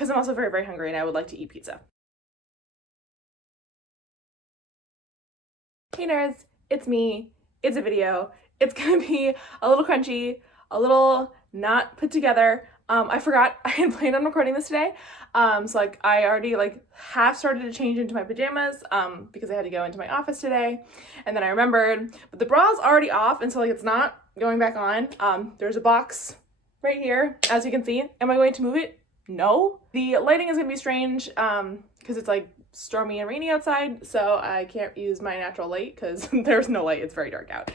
because I'm also very, very hungry and I would like to eat pizza. Hey nerds, it's me. It's a video. It's gonna be a little crunchy, a little not put together. I forgot I had planned on recording this today. So like I already like half started to change into my pajamas because I had to go into my office today, and then I remembered, but the bra's already off, and so like it's not going back on. There's a box right here, as you can see. Am I going to move it? No. The lighting is gonna be strange because it's like stormy and rainy outside, so I can't use my natural light because there's no light. It's very dark out.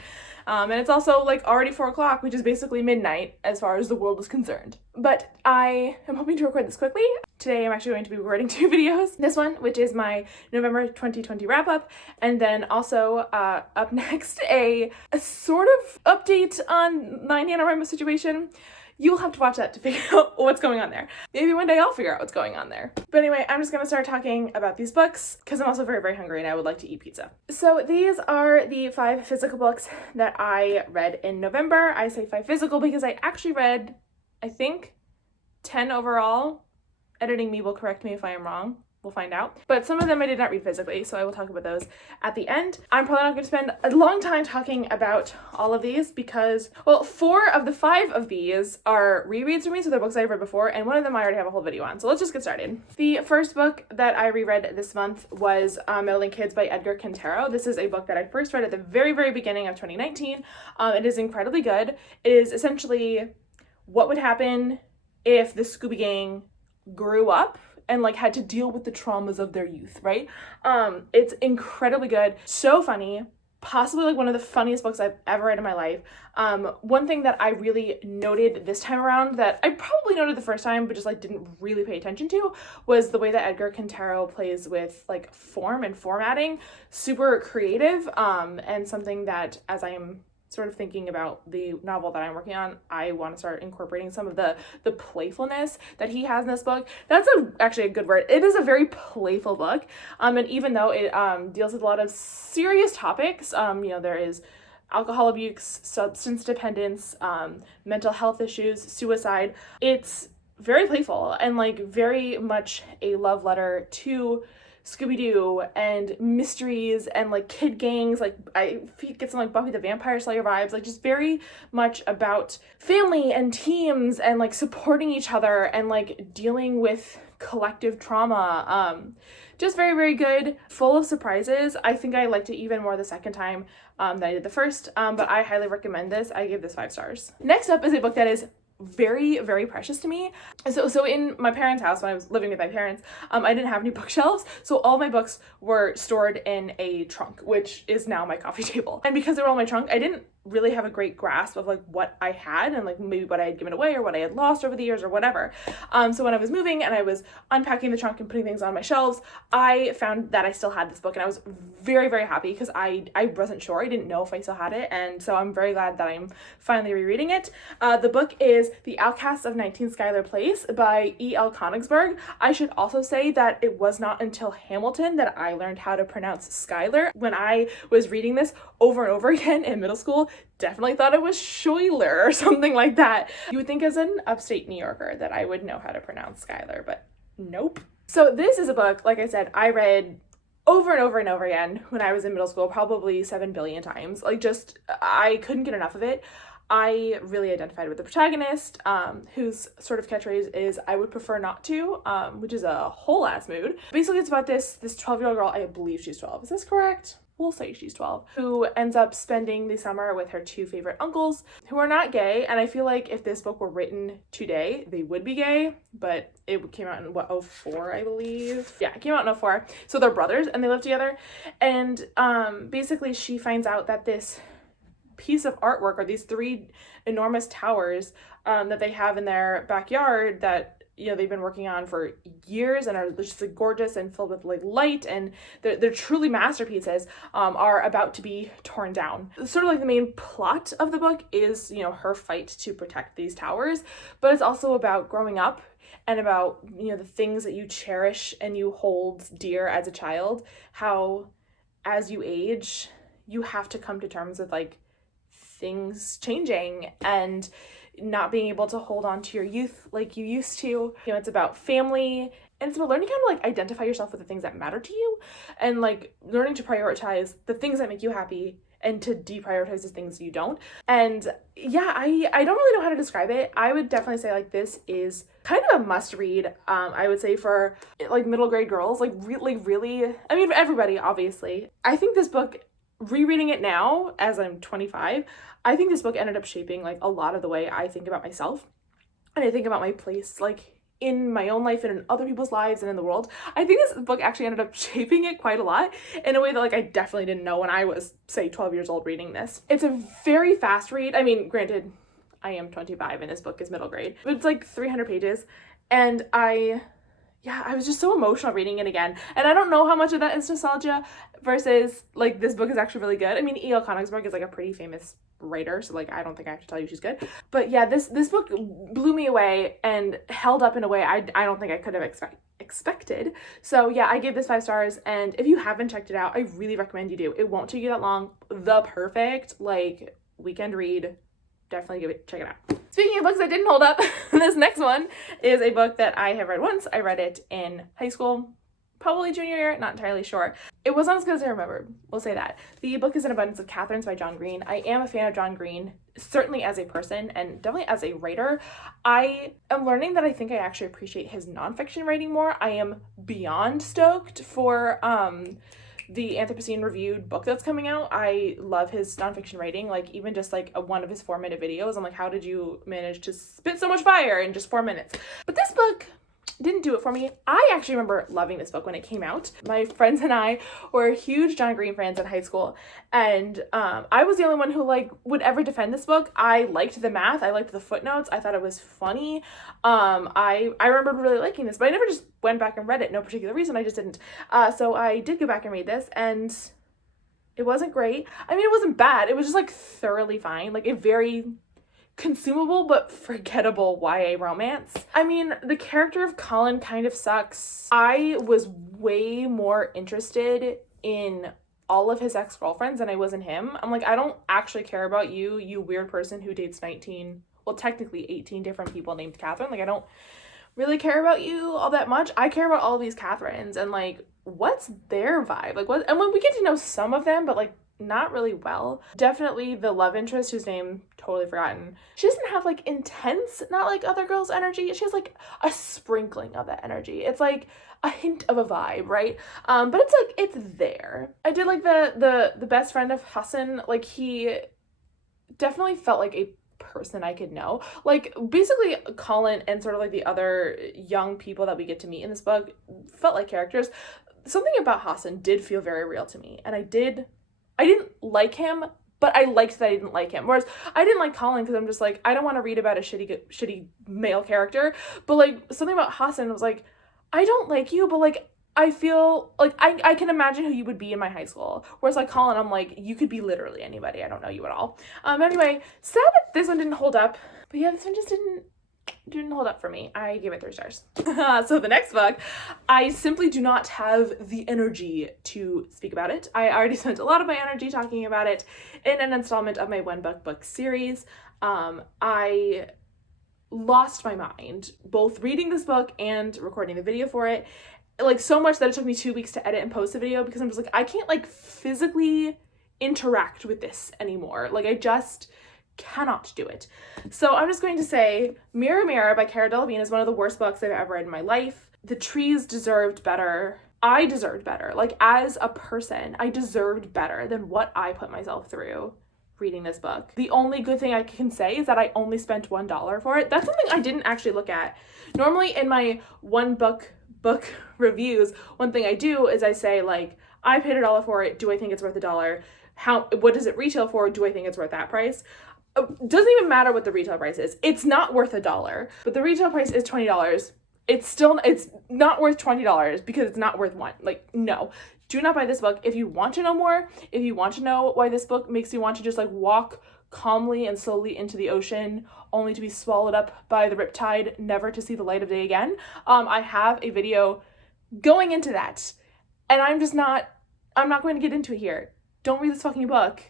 And it's also like already 4 o'clock, which is basically midnight as far as the world is concerned. But I am hoping to record this quickly. Today I'm actually going to be recording 2 videos. This one, which is my November 2020 wrap up, and then also up next a sort of update on my NaNoWriMo situation. You'll have to watch that to figure out what's going on there. Maybe one day I'll figure out what's going on there. But anyway, I'm just gonna start talking about these books because I'm also very, very hungry and I would like to eat pizza. So these are the 5 physical books that I read in November. I say 5 physical because I actually read, I think, 10 overall. Editing me will correct me if I am wrong. We'll find out. But some of them I did not read physically, so I will talk about those at the end. I'm probably not going to spend a long time talking about all of these because, well, 4 of the 5 of these are rereads for me, so they're books I've read before, and one of them I already have a whole video on. So let's just get started. The first book that I reread this month was Meddling Kids by Edgar Quintero. This is a book that I first read at the very, very beginning of 2019. It is incredibly good. It is essentially what would happen if the Scooby Gang grew up and like had to deal with the traumas of their youth, right? It's incredibly good, so funny, possibly like one of the funniest books I've ever read in my life. One thing that I really noted this time around that I probably noted the first time but just like didn't really pay attention to was the way that Edgar Quintero plays with like form and formatting. Super creative, and something that as I am sort of thinking about the novel that I'm working on, I want to start incorporating some of the playfulness that he has in this book. That's actually a good word. It is a very playful book, and even though it deals with a lot of serious topics, there is alcohol abuse, substance dependence, mental health issues, suicide. It's very playful and like very much a love letter to Scooby-Doo and mysteries and like kid gangs. Like I get some like Buffy the Vampire Slayer vibes, like just very much about family and teams and like supporting each other and like dealing with collective trauma. Just very, very good, full of surprises. I think I liked it even more the second time than I did the first, but I highly recommend this. I give this 5 stars. Next up is a book that is very, very precious to me. So in my parents' house, when I was living with my parents, I didn't have any bookshelves, so all my books were stored in a trunk, which is now my coffee table. And because they were all in my trunk, I didn't really have a great grasp of like what I had and like maybe what I had given away or what I had lost over the years or whatever. So when I was moving and I was unpacking the trunk and putting things on my shelves, I found that I still had this book, and I was very, very happy because I wasn't sure. I didn't know if I still had it, and so I'm very glad that I'm finally rereading it. The book is The Outcast of 19 Schuyler Place by E.L. Konigsberg. I should also say that it was not until Hamilton that I learned how to pronounce Schuyler. When I was reading this over and over again in middle school, definitely thought it was Schuyler or something like that. You would think as an upstate New Yorker that I would know how to pronounce Schuyler, but nope. So this is a book, like I said, I read over and over and over again when I was in middle school, probably 7 billion times. Like just, I couldn't get enough of it. I really identified with the protagonist, whose sort of catchphrase is, "I would prefer not to," which is a whole ass mood. Basically, it's about this 12-year-old girl, I believe she's 12. Is this correct? We'll say she's 12, who ends up spending the summer with her 2 favorite uncles who are not gay. And I feel like if this book were written today, they would be gay, but it came out in what, 04, I believe? Yeah, it came out in 04. So they're brothers and they live together. And basically she finds out that this piece of artwork, or these 3 enormous towers that they have in their backyard that they've been working on for years and are just like gorgeous and filled with like light, and they're truly masterpieces, are about to be torn down. Sort of like the main plot of the book is her fight to protect these towers, but it's also about growing up and about the things that you cherish and you hold dear as a child, how as you age you have to come to terms with like things changing and not being able to hold on to your youth like you used to. You know, it's about family, and it's about learning kind of like identify yourself with the things that matter to you, and like learning to prioritize the things that make you happy and to deprioritize the things you don't. And yeah, I don't really know how to describe it. I would definitely say like this is kind of a must read. I would say for like middle grade girls, like really, I mean, for everybody, obviously. I think this book, rereading it now as I'm 25, I think this book ended up shaping like a lot of the way I think about myself, and I think about my place like in my own life and in other people's lives and in the world. I think this book actually ended up shaping it quite a lot in a way that like I definitely didn't know when I was, say, 12 years old reading this. It's a very fast read. I mean, granted, I am 25 and this book is middle grade, but it's like 300 pages, and I was just so emotional reading it again. And I don't know how much of that is nostalgia versus like this book is actually really good. I mean, E.L. Konigsberg is like a pretty famous writer, so like I don't think I have to tell you she's good. But yeah, this book blew me away and held up in a way I don't think I could have expected. So yeah, I gave this 5 stars, and if you haven't checked it out, I really recommend you do. It won't take you that long. The perfect like weekend read. Definitely check it out. Speaking of books that didn't hold up, this next one is a book that I have read once. I read it in high school, probably junior year, not entirely sure. It was not as good as I remembered, we'll say that. The book is An Abundance of Catherines by John Green. I am a fan of John Green, certainly as a person and definitely as a writer. I am learning that I think I actually appreciate his nonfiction writing more. I am beyond stoked for the Anthropocene Reviewed book that's coming out. I love his nonfiction writing, like even just like one of his 4-minute videos. I'm like, how did you manage to spit so much fire in just 4 minutes? But this book didn't do it for me. I actually remember loving this book when it came out. My friends and I were huge John Green fans in high school, and I was the only one who like would ever defend this book. I liked the math, I liked the footnotes, I thought it was funny. I remember really liking this, but I never just went back and read it. No particular reason, I just didn't. So I did go back and read this, and it wasn't great. I mean, it wasn't bad. It was just like thoroughly fine, like a very consumable but forgettable YA romance. I mean, the character of Colin kind of sucks. I was way more interested in all of his ex-girlfriends than I was in him. I'm like, I don't actually care about you, you weird person who dates 19, well, technically 18 different people named Catherine. Like, I don't really care about you all that much. I care about all these Catherines and like, what's their vibe? Like, what? And when we get to know some of them, but like not really well. Definitely the love interest, whose name totally forgotten. She doesn't have like intense, not like other girls' energy. She has like a sprinkling of that energy. It's like a hint of a vibe, right? But it's like, it's there. I did like the best friend of Hassan. Like, he definitely felt like a person I could know. Like, basically Colin and sort of like the other young people that we get to meet in this book felt like characters. Something about Hassan did feel very real to me, and I didn't like him, but I liked that I didn't like him. Whereas I didn't like Colin because I'm just like, I don't want to read about a shitty male character. But like something about Hassan was like, I don't like you, but like I feel like I can imagine who you would be in my high school. Whereas like Colin, I'm like, you could be literally anybody. I don't know you at all. Anyway, sad that this one didn't hold up. But yeah, this one just didn't hold up for me. I gave it 3 stars. So the next book, I simply do not have the energy to speak about it. I already spent a lot of my energy talking about it in an installment of my one book series. I lost my mind both reading this book and recording the video for it, like so much that it took me 2 weeks to edit and post the video, because I'm just like, I can't like physically interact with this anymore. Like, I just cannot do it. So I'm just going to say Mirror Mirror by Cara Delevingne is one of the worst books I've ever read in my life. The trees deserved better. I deserved better. Like, as a person, I deserved better than what I put myself through reading this book. The only good thing I can say is that I only spent $1 for it. That's something I didn't actually look at. Normally in my one book reviews, one thing I do is I say like, I paid $1 for it. Do I think it's worth $1? What does it retail for? Do I think it's worth that price? Doesn't even matter what the retail price is. It's not worth $1, but the retail price is $20. It's not worth $20 because it's not worth one. Like, no, do not buy this book. If you want to know more, if you want to know why this book makes you want to just like walk calmly and slowly into the ocean only to be swallowed up by the riptide, never to see the light of day again, I have a video going into that, and I'm not going to get into it here. Don't read this fucking book.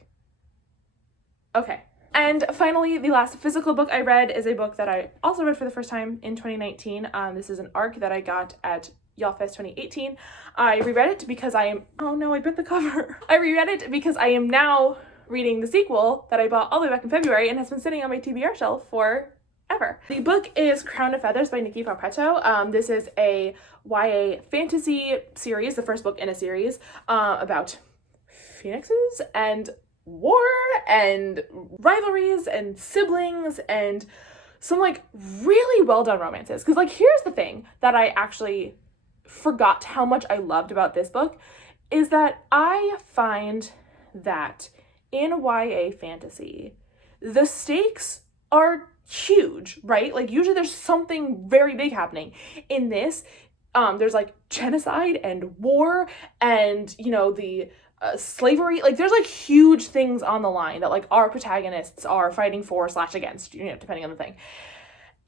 Okay. And finally, the last physical book I read is a book that I also read for the first time in 2019. This is an ARC that I got at YALLFest 2018. I reread it because oh no, I bit the cover. I reread it because I am now reading the sequel that I bought all the way back in February and has been sitting on my TBR shelf for ever. The book is Crown of Feathers by Nikki Parpetto. This is a YA fantasy series, the first book in a series, about phoenixes and war and rivalries and siblings and some like really well done romances. Because like here's the thing that I actually forgot how much I loved about this book is that I find that in YA fantasy, the stakes are huge, right? Like usually there's something very big happening. In this, there's like genocide and war and, you know, the slavery. Like there's like huge things on the line that like our protagonists are fighting for / against, you know, depending on the thing.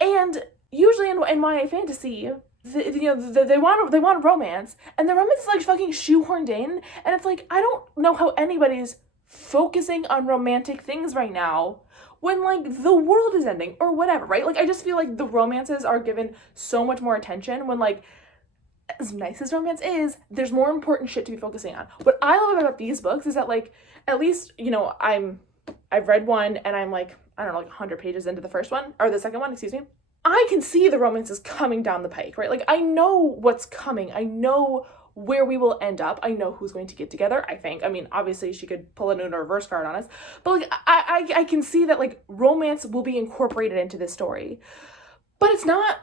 And usually in YA fantasy, they want romance, and the romance is like fucking shoehorned in, and it's like I don't know how anybody's focusing on romantic things right now when like the world is ending or whatever, right? Like I just feel like the romances are given so much more attention when like as nice as romance is, there's more important shit to be focusing on. What I love about these books is that like at least, you know, I've read one and I'm like, I don't know, like 100 pages into the first one or the second one, excuse me. I can see the romances coming down the pike, right? Like I know what's coming. I know where we will end up. I know who's going to get together, I think. I mean, obviously she could pull in a reverse card on us, but like I can see that like romance will be incorporated into this story. But it's not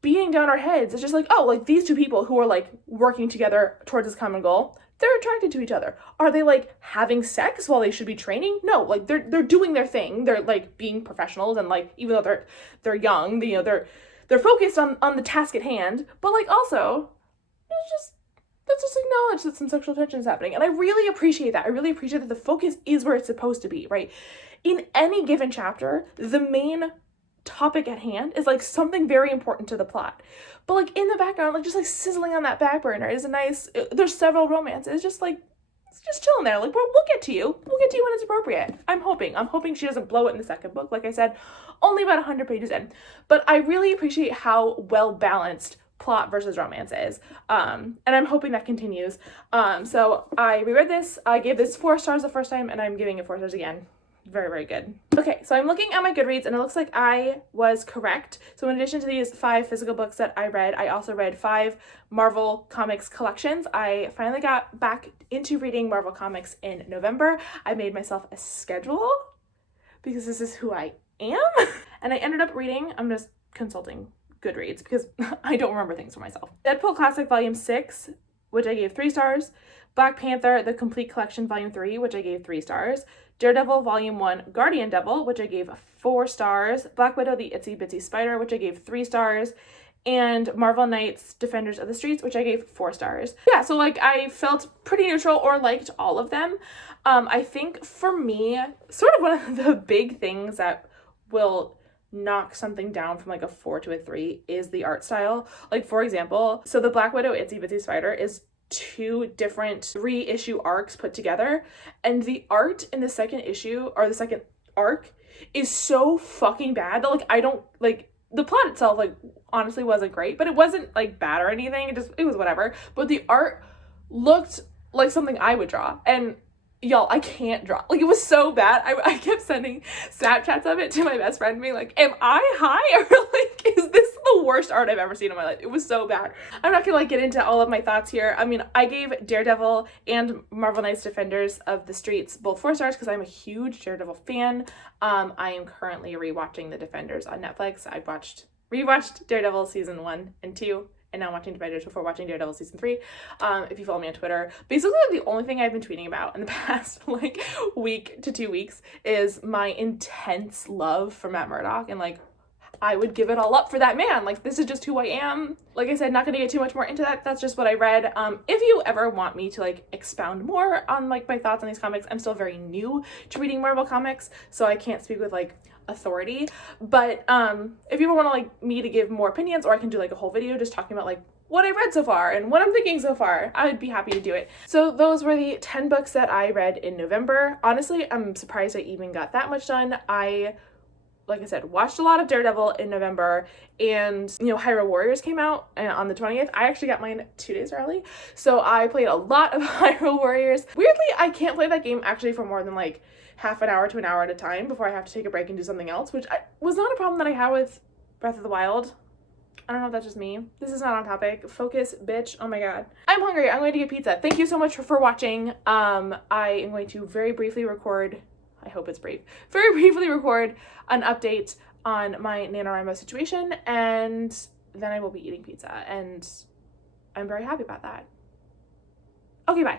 beating down our heads. It's just like, oh, like these two people who are like working together towards this common goal, they're attracted to each other. Are they like having sex while they should be training? No, like they're doing their thing. They're like being professionals, and like even though they're young, you know, they're focused on the task at hand, but like also let's just acknowledge that some sexual tension is happening. And I really appreciate that. I really appreciate that the focus is where it's supposed to be, right? In any given chapter, the main topic at hand is like something very important to the plot. But like in the background, like just like sizzling on that back burner is a nice, there's several romances, just like, just chilling there. Like, we'll get to you. We'll get to you when it's appropriate. I'm hoping she doesn't blow it in the second book. Like I said, only about 100 pages in. But I really appreciate how well balanced plot versus romance is. And I'm hoping that continues. So I reread this. I gave this 4 stars the first time, and I'm giving it 4 stars again. Very, very good. Okay, so I'm looking at my Goodreads, and it looks like I was correct. So in addition to these 5 physical books that I read, I also read 5 Marvel Comics collections. I finally got back into reading Marvel Comics in November. I made myself a schedule because this is who I am. And I ended up reading, I'm just consulting Goodreads because I don't remember things for myself. Deadpool Classic Volume 6, which I gave 3 stars. Black Panther, The Complete Collection Volume 3, which I gave 3 stars. Daredevil Volume 1, Guardian Devil, which I gave 4 stars. Black Widow, The Itsy Bitsy Spider, which I gave 3 stars. And Marvel Knights, Defenders of the Streets, which I gave 4 stars. Yeah, so like I felt pretty neutral or liked all of them. I think for me, sort of one of the big things that will knock something down from like a 4 to a 3 is the art style. Like for example, so the Black Widow Itsy Bitsy Spider is 2 different 3-issue arcs put together, and the art in the second issue or the second arc is so fucking bad that like I don't like the plot itself, like honestly wasn't great, but it wasn't like bad or anything. It was whatever, but the art looked like something I would draw, and y'all, I can't draw. Like, it was so bad. I kept sending Snapchats of it to my best friend being like, am I high? Or like, is this the worst art I've ever seen in my life? It was so bad. I'm not gonna like get into all of my thoughts here. I mean, I gave Daredevil and Marvel Knights Defenders of the Streets both 4 stars because I'm a huge Daredevil fan. I am currently rewatching The Defenders on Netflix. I rewatched Daredevil season 1 and 2. And now I'm watching Defenders before watching Daredevil season 3. If you follow me on Twitter, basically the only thing I've been tweeting about in the past like week to 2 weeks is my intense love for Matt Murdock, and like I would give it all up for that man. Like, this is just who I am. Like I said, not gonna get too much more into that. That's just what I read. If you ever want me to like expound more on like my thoughts on these comics, I'm still very new to reading Marvel comics, so I can't speak with like authority. But if you ever want to like me to give more opinions, or I can do like a whole video just talking about like what I read so far and what I'm thinking so far, I would be happy to do it. So those were the 10 books that I read in November. Honestly, I'm surprised I even got that much done. Like I said, watched a lot of Daredevil in November, and Hyrule Warriors came out on the 20th. I actually got mine 2 days early, so I played a lot of Hyrule Warriors. Weirdly, I can't play that game actually for more than like half an hour to an hour at a time before I have to take a break and do something else, which was not a problem that I had with Breath of the Wild. I don't know if that's just me. This is not on topic. Focus, bitch. Oh my god. I'm hungry. I'm going to get pizza. Thank you so much for watching. I am going to very briefly record, I hope it's brief, very briefly record an update on my NaNoWriMo situation, and then I will be eating pizza, and I'm very happy about that. Okay, bye.